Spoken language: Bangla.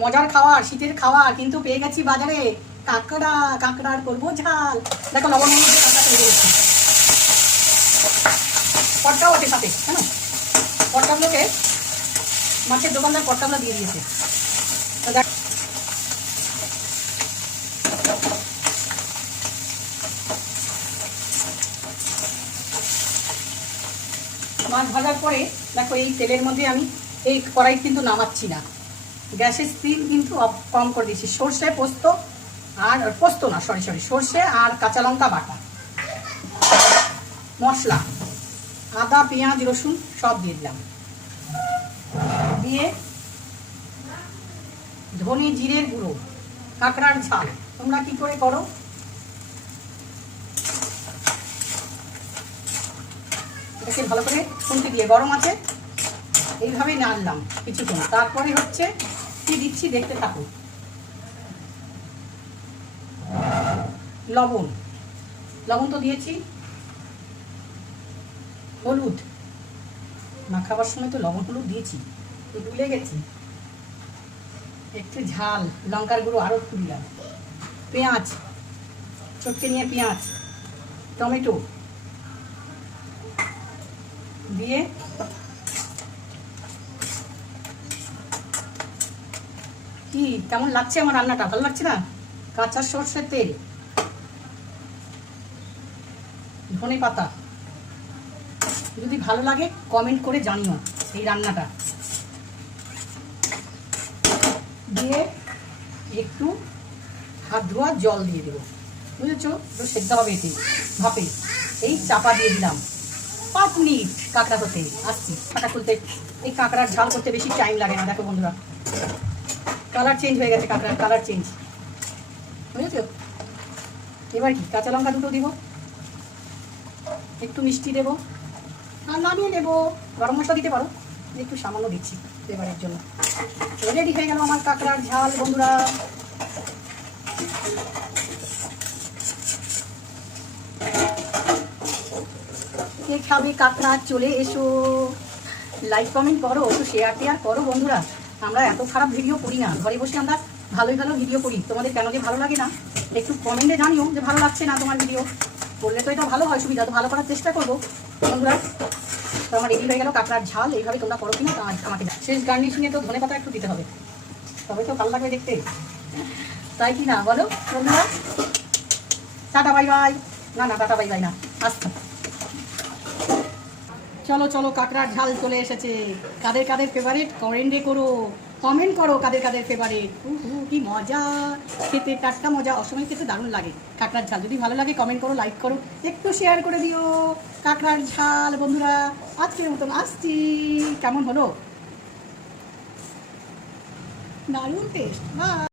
মজার খাবার, শীতের খাবার, কিন্তু পেয়ে গেছি বাজারে। কাঁকড়া, কাঁকড়ার করব ঝাল। দেখো লবণ পটকাও আছে সাথে, কেন? পটকাগুলোকে মাছের দোকানদার পটকাগুলো দিয়ে দিয়েছে। মাছ ভাজার পরে, দেখো এই তেলের মধ্যে আমি এই কড়াই কিন্তু নামাচ্ছি না। গ্যাসের স্পিড কিন্তু কম করে দিয়েছি। সর্ষে, পোস্ত আর পোস্ত না সরি সরি সর্ষে আর কাঁচা লঙ্কা বাটা। মশলা, আদা, পেঁয়াজ, রসুন সব দিয়ে দিলাম। দিয়ে ধনে জিরের গুঁড়ো, কাঁকড়ার ঝাল। তোমরা কি করে করো? এটাকে ভালো করে খুন্তি দিয়ে, গরম আছে, এইভাবেই নাড়লাম কিছুক্ষণ। তারপরে হচ্ছে কি দিচ্ছি, দেখতে থাকো। লবণ। লবণ তো দিয়েছি। হলুদ। মাখাবার সময় তো লবণ হলুদ দিয়েছি, তো ভুলে গেছি। একটু ঝাল, লঙ্কার গুঁড়ো আরও দিলাম। পেঁয়াজ, চটকে নিয়ে পেঁয়াজ, টমেটো। দিয়ে কি কেমন লাগছে আমার রান্নাটা? ভালো লাগছে না? কাঁচা সর্ষের তেল। ধনে পাতা। যদি ভালো লাগে কমেন্ট করে জানিও এই রান্নাটা। দিয়ে একটু হাত ধোয়া, জল দিয়ে দেবো। বুঝেছ? তো সেদ্ধ হবে এতে। ভাপে। এই চাপা দিয়ে দিলাম। পাঁচ মিনিট কাঁকড়া হতে আসছি। কাঁকড়া খুলতে। এই কাঁকড়ার ঝাল করতে বেশি টাইম লাগে না। দেখো বন্ধুরা। কালার চেঞ্জ হয়ে গেছে কাঁকড়ার কালার চেঞ্জ বুঝেছ? এবার কি? কাঁচা লঙ্কা দুটো দিব। একটু মিষ্টি দেব। আর নামিয়ে নেব। গরম মশলা দিতে পারো। একটু সামান্য দিচ্ছি ফ্লেভারের জন্য। রেডি হয়ে গেল আমার কাঁকড়ার ঝাল, বন্ধুরা। খাবে কাঁকড়া? চলে এসো। লাইক কমেন্ট করো, একটু শেয়ার টেয়ার করো, বন্ধুরা। আমরা এত খারাপ ভিডিও করি না। ঘরে বসে আমরা ভালোই ভালো ভিডিও করি। তোমাদের কেন যে ভালো লাগে না? একটু কমেন্টে জানিও যে ভালো লাগছে না তোমার ভিডিও করলে তো এটা ভালো হয়, সুবিধা। তো ভালো করার চেষ্টা করব। বন্ধুরা, তো আমার রেডি হয়ে গেল কাঁকড়ার ঝাল। এইভাবে তোমরা করো কিনা আমাকে। শেষ গার্নিশিংয়ে তো ধনে পাতা একটু দিতে হবে। তবে তো ভালো লাগবে দেখতে। তাই কি না বলো, বন্ধুরা? টাটা বাই বাই না না, টাটা বাই বাই না। আসতে চলো চলো, কাঁকড়ার ঝাল চলে এসেছে। কাদের কাদের ফেভারিট কমেন্টে করো। কমেন্ট করো কাদের কাদের ফেভারিট কি মজা। খেতে টাটকা মজা। অসময় খেতে দারুণ লাগে। কাঁকড়ার ঝাল যদি ভালো লাগে কমেন্ট করো লাইক করো, একটু শেয়ার করে দিও। কাঁকড়ার ঝাল, বন্ধুরা, আজকের মতন আসছি। কেমন হলো? দারুণ টেস্ট বা